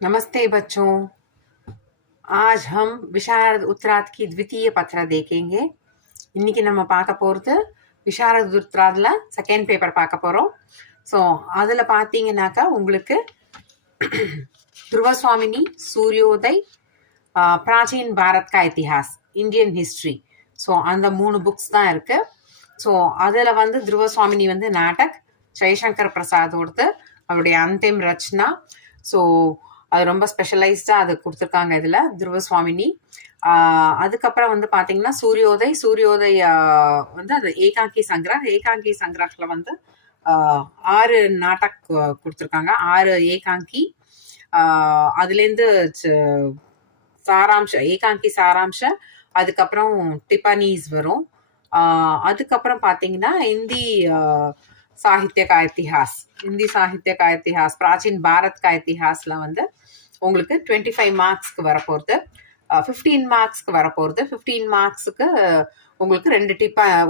नमस्ते बच्चों। आज हम विशारद उत्तराद की द्वितीय पत्र देखेंगे. இன்னைக்கு நம்ம பார்க்க போகிறது விஷாரத் உத்ராதில் செகண்ட் பேப்பர் பார்க்க போகிறோம். ஸோ அதில் பார்த்தீங்கன்னாக்கா உங்களுக்கு ध्रुवस्वामिनी, சூரியோதய், பிராச்சீன் பாரத் கா இத்திஹாஸ், இந்தியன் ஹிஸ்ட்ரி. ஸோ அந்த 3 புக்ஸ் தான் இருக்குது. ஸோ அதில் வந்து ध्रुवस्वामिनी வந்து நாடக், ஜெய்சங்கர் பிரசாதோடது அவருடைய அந்திம் ரச்சனா. ஸோ அது ரொம்ப ஸ்பெஷலைஸ்டாக அது கொடுத்துருக்காங்க இதில் ध्रुवस्वामिनी. அதுக்கப்புறம் வந்து பார்த்தீங்கன்னா சூரியோதய் வந்து அது ஏகாங்கி சங்கிரஹில் வந்து 6 நாடக் கொடுத்துருக்காங்க, 6 ஏகாங்கி. அதுலேருந்து ஏகாங்கி சாராம்ச, அதுக்கப்புறம் டிப்பனீஸ் வரும். அதுக்கப்புறம் பார்த்தீங்கன்னா இந்தி சாகித்ய கா இத்திஹாஸ், பிராச்சீன் பாரத் கா இத்திஹாஸ்ல வந்து உங்களுக்கு 25 மார்க்ஸ்க்கு வரப்போகிறது, 15 மார்க்ஸ்க்கு வரப்போகிறது. 15 மார்க்ஸுக்கு உங்களுக்கு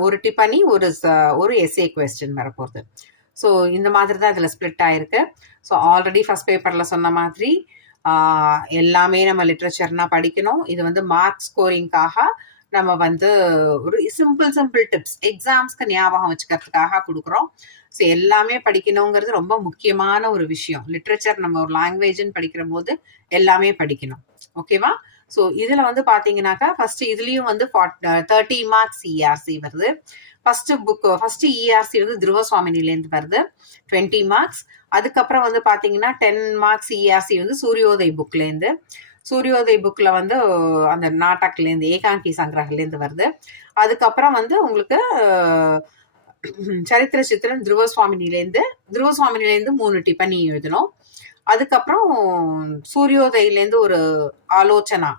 ஒரு டிப்பனி, ஒரு எஸ்ஏ கொஸ்டின் வரப்போகிறது. ஸோ இந்த மாதிரி தான் இதில் ஸ்ப்ளிட் ஆயிருக்கு. ஸோ ஆல்ரெடி ஃபர்ஸ்ட் பேப்பரில் சொன்ன மாதிரி எல்லாமே நம்ம லிட்ரேச்சர்னா படிக்கணும். இது வந்து மார்க் ஸ்கோரிங்காக நம்ம வந்து ஒரு சிம்பிள் டிப்ஸ் எக்ஸாம்ஸ்க்கு ஞாபகம் வச்சுக்கிறதுக்காக கொடுக்குறோம். ஸோ எல்லாமே படிக்கணுங்கிறது ரொம்ப முக்கியமான ஒரு விஷயம். லிட்ரேச்சர் நம்ம ஒரு லாங்குவேஜ்னு படிக்கிற போது எல்லாமே படிக்கணும். ஓகேவா? ஸோ இதில் வந்து பார்த்தீங்கன்னாக்கா ஃபர்ஸ்ட் இதுலேயும் வந்து 30 மார்க்ஸ் இஆர்சி வருது. ஃபர்ஸ்ட் இஆர்சி வந்து ध्रुवस्वामिनीலேருந்து வருது, 20 மார்க்ஸ். அதுக்கப்புறம் வந்து பார்த்தீங்கன்னா 10 மார்க்ஸ் இஆர்சி வந்து சூரியோதய் புக்லேருந்து. சூரியோதய் புக்கில் வந்து அந்த நாடக்லேருந்து, ஏகாங்கி சங்கிரஹ்லேருந்து வருது. அதுக்கப்புறம் வந்து உங்களுக்கு சரித்திர சித்திரன் ध्रुवस्वामिनीலேருந்து 3 டிப்பனி எழுதணும். அதுக்கப்புறம் சூரியோதயிலேருந்து ஒரு ஆலோசனா,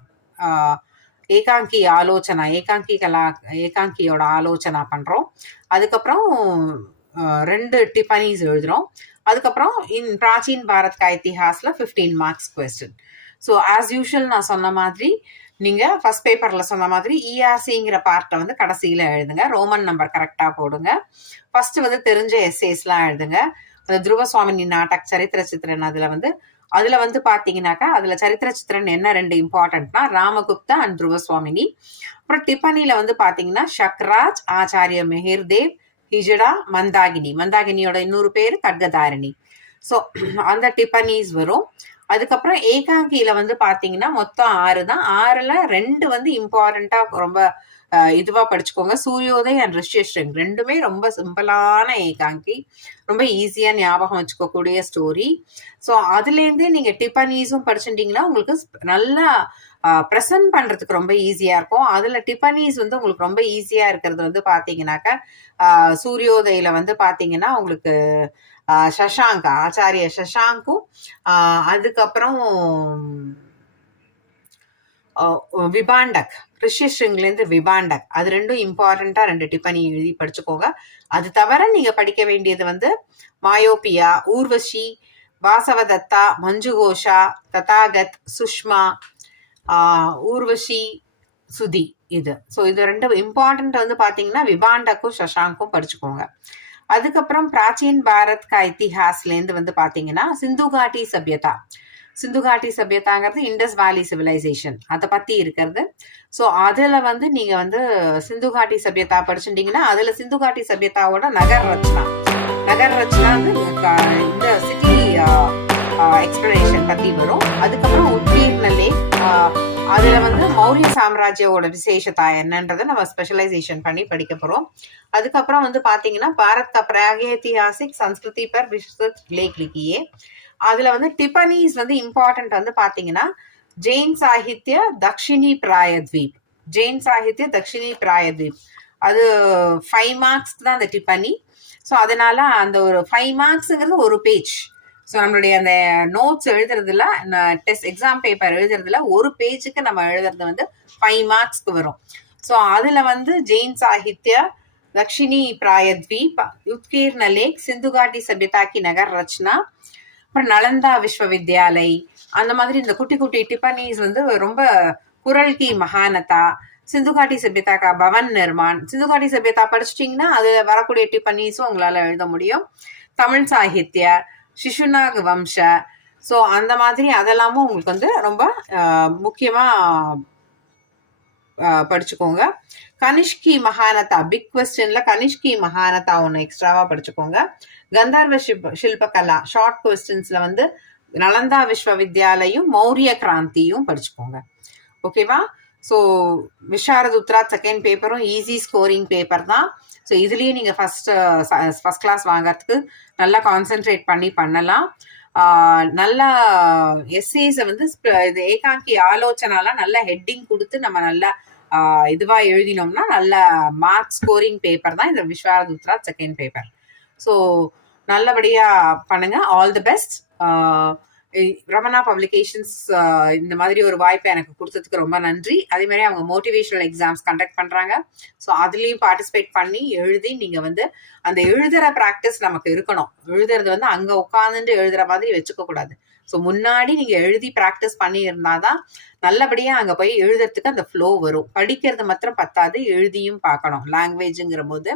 ஏகாங்கியோட ஆலோசனா பண்ணுறோம். அதுக்கப்புறம் 2 டிப்பனிஸ் எழுதுகிறோம். அதுக்கப்புறம் பிராச்சீன் பாரத் கா இத்திஹாஸில் 15 marks question. So as usual நான் சொன்ன மாதிரி நீங்கள் ஃபர்ஸ்ட் பேப்பரில் சொன்ன மாதிரி இஆர்சிங்கிற பார்ட்டை வந்து கடைசியில் எழுதுங்க. ரோமன் நம்பர் கரெக்டாக போடுங்க. ஃபர்ஸ்ட் வந்து தெரிஞ்ச எஸ்ஏஸ்லாம் எழுதுங்க. அந்த ध्रुवस्वामिनी நாடக், சரித்திர சித்திரன் அதில் வந்து பார்த்தீங்கன்னாக்கா அதில் சரித்திர சித்திரன் என்ன 2 இம்பார்ட்டன்ட்னா ராமகுப்தா அண்ட் ध्रुवस्वामिनी. அப்புறம் டிப்பனியில் வந்து பார்த்தீங்கன்னா ஷக்ராஜ், ஆச்சாரிய மெஹிர்தேவ், ஹிஜடா, மந்தாகினியோட இன்னொரு பேர் கட்கதாரிணி. ஸோ அந்த டிப்பனீஸ் வரும். அதுக்கப்புறம் ஏகாங்கியில வந்து பார்த்தீங்கன்னா மொத்தம் 6 தான். 6ல் 2 வந்து இம்பார்ட்டண்ட்டாக ரொம்ப இதுவாக படிச்சுக்கோங்க. சூரியோதய் அண்ட் ரிஷ்யஸ்ரிங் ரெண்டுமே ரொம்ப சிம்பிளான ஏகாங்கி, ரொம்ப ஈஸியாக ஞாபகம் வச்சுக்கக்கூடிய ஸ்டோரி. ஸோ அதுலேருந்தே நீங்கள் டிப்பனீஸும் படிச்சுட்டிங்கன்னா உங்களுக்கு நல்லா ப்ரெசன்ட் பண்ணுறதுக்கு ரொம்ப ஈஸியாக இருக்கும். அதில் டிப்பனீஸ் வந்து உங்களுக்கு ரொம்ப ஈஸியாக இருக்கிறது வந்து பார்த்தீங்கன்னாக்கா சூரியோதயில வந்து பார்த்தீங்கன்னா உங்களுக்கு சஷாங்க், ஆச்சாரிய சஷாங்கும், அதுக்கப்புறம் விபாண்டக், ரிஷிஸ்ரிங்லேருந்து விபாண்டக், அது 2 இம்பார்ட்டண்டா 2 டிப்பனி எழுதி படிச்சுக்கோங்க. அது தவிர நீங்க படிக்க வேண்டியது வந்து மாயோபியா, ஊர்வஷி, வாசவதத்தா, மஞ்சுகோஷா, ததாகத், சுஷ்மா, ஊர்வஷி, சுதி. ஸோ இது 2 இம்பார்ட்டன்ட் வந்து பார்த்தீங்கன்னா விபாண்டக்கும் சஷாங்கும் படிச்சுக்கோங்க. அதுக்கப்புறம் பிராச்சீன் பாரத் கா இத்திஹாஸ்லேருந்து வந்து பார்த்தீங்கன்னா சிந்துகாட்டி சபியதாங்கிறது இண்டஸ் வேலி சிவிலைசேஷன், அதை பற்றி இருக்கிறது. ஸோ அதில் வந்து நீங்கள் வந்து சிந்துகாட்டி சபியதா படிச்சுட்டீங்கன்னா அதில் சிந்துகாட்டி சபியதாவோட நகர் ரச்சனா வந்து இந்த சிட்டி எக்ஸ்பிளனேஷன் பற்றி வரும். அதுக்கப்புறம் உத்கீர்ணலே, அதில் வந்து மௌரிய சாம்ராஜ்யோட விசேஷத்தா என்னன்றதை நம்ம ஸ்பெஷலைசேஷன் பண்ணி படிக்க போகிறோம். அதுக்கப்புறம் வந்து பார்த்தீங்கன்னா பாரத் கா பிராகேதிஹாசிக் சன்ஸ்கிருதி பர் விஸ்தృத் லேக் லிக்கியே. அதில் வந்து டிப்பனீஸ் வந்து இம்பார்ட்டன்ட் வந்து பார்த்தீங்கன்னா ஜெயின் சாகித்ய தக்ஷிணி பிராயத்வீப், அது 5 மார்க்ஸ் தான் அந்த டிப்பனி. ஸோ அதனால அந்த ஒரு 5 மார்க்ஸுங்கிறது ஒரு பேஜ். ஸோ நம்மளுடைய அந்த நோட்ஸ் எழுதுறதுல, டெஸ்ட் எக்ஸாம் பேப்பர் எழுதுறதுல ஒரு பேஜுக்கு நம்ம எழுதுறது வந்து 5 மார்க்ஸ்க்கு வரும். ஸோ அதில் வந்து ஜெயின் சாகித்ய, தக்ஷிணி பிராயத்வீப், உத்கீர்ண லேக், சிந்துகாட்டி சபியதாக்கி நகர் ரச்சனா, அப்புறம் நலந்தா விஸ்வவித்யாலய், அந்த மாதிரி இந்த குட்டி குட்டி டிப்பனீஸ் வந்து ரொம்ப குரல் கி மகானதா, சிந்துகாட்டி சபியதா கா பவன் நிர்மான். சிந்துகாட்டி சபியதா படிச்சிட்டிங்கன்னா அது வரக்கூடிய டிப்பனீஸும் உங்களால் எழுத முடியும். தமிழ் சாகித்ய, சிசுநாக் வம்ச, ஸோ அந்த மாதிரி அதெல்லாமும் உங்களுக்கு வந்து ரொம்ப முக்கியமாக படிச்சுக்கோங்க. கனிஷ்கி மகானதா பிக் கொஸ்டின்ல கனிஷ்கி மகானதா ஒன்று எக்ஸ்ட்ராவா படிச்சுக்கோங்க. கந்தார்வ ஷில்பகலா ஷார்ட் கொஸ்டின்ஸ்ல வந்து நலந்தா விஸ்வவித்யாலயும் மௌரிய கிராந்தியும் படிச்சுக்கோங்க. ஓகேவா? ஸோ விஷாரத் உத்ராத் செகண்ட் பேப்பரும் ஈஸி ஸ்கோரிங் பேப்பர் தான். ஸோ இதுலேயும் நீங்கள் ஃபர்ஸ்ட் கிளாஸ் வாங்கறதுக்கு நல்லா கான்சென்ட்ரேட் பண்ணி பண்ணலாம். நல்ல எஸ்ஏஸை வந்து இது ஏகாங்கி ஆலோசனாலாம் நல்ல ஹெட்டிங் கொடுத்து நம்ம நல்லா இதுவாக எழுதினோம்னா நல்ல மார்க் ஸ்கோரிங் பேப்பர் தான் இந்த விஸ்வாரத் உத்ராத் செகண்ட் பேப்பர். ஸோ நல்லபடியாக பண்ணுங்க. All the best. Ramana publications இந்த மாதிரி ஒரு வாய்ப்பை எனக்கு கொடுத்ததுக்கு ரொம்ப நன்றி. அதே மாதிரி அவங்க மோட்டிவேஷனல் எக்ஸாம்ஸ் கண்டக்ட் பண்ணுறாங்க. ஸோ அதுலேயும் பார்ட்டிசிபேட் பண்ணி எழுதி நீங்கள் வந்து அந்த எழுதுகிற ப்ராக்டிஸ் நமக்கு இருக்கணும். எழுதுறது வந்து அங்கே உட்காந்துட்டு எழுதுகிற மாதிரி வச்சுக்க கூடாது. ஸோ முன்னாடி நீங்கள் எழுதி ப்ராக்டிஸ் பண்ணி இருந்தால் தான் நல்லபடியாக அங்கே போய் எழுதுறதுக்கு அந்த ஃப்ளோ வரும். படிக்கிறது மாத்திரம் பத்தாது, எழுதியும் பார்க்கணும் லாங்குவேஜுங்கிற போது.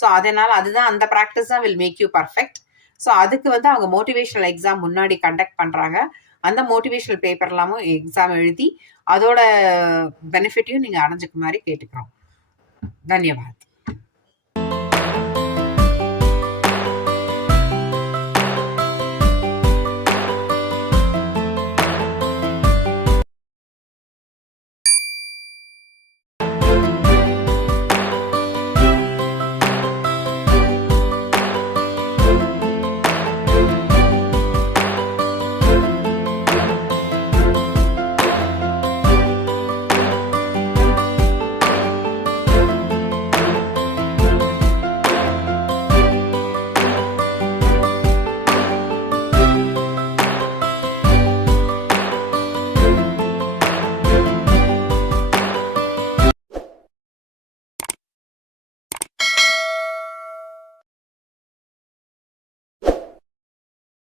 ஸோ அதனால் அதுதான் அந்த ப்ராக்டிஸ் தான் will make you perfect. So அதுக்கு வந்து அவங்க மோட்டிவேஷனல் எக்ஸாம் முன்னாடி கண்டக்ட் பண்ணுறாங்க. அந்த மோட்டிவேஷனல் பேப்பர் எல்லாமும் எக்ஸாம் எழுதி அதோட பெனிஃபிட்டையும் நீங்கள் அடைஞ்சுக்க மாதிரி கேட்டுக்கிறோம். தன்யவாத்.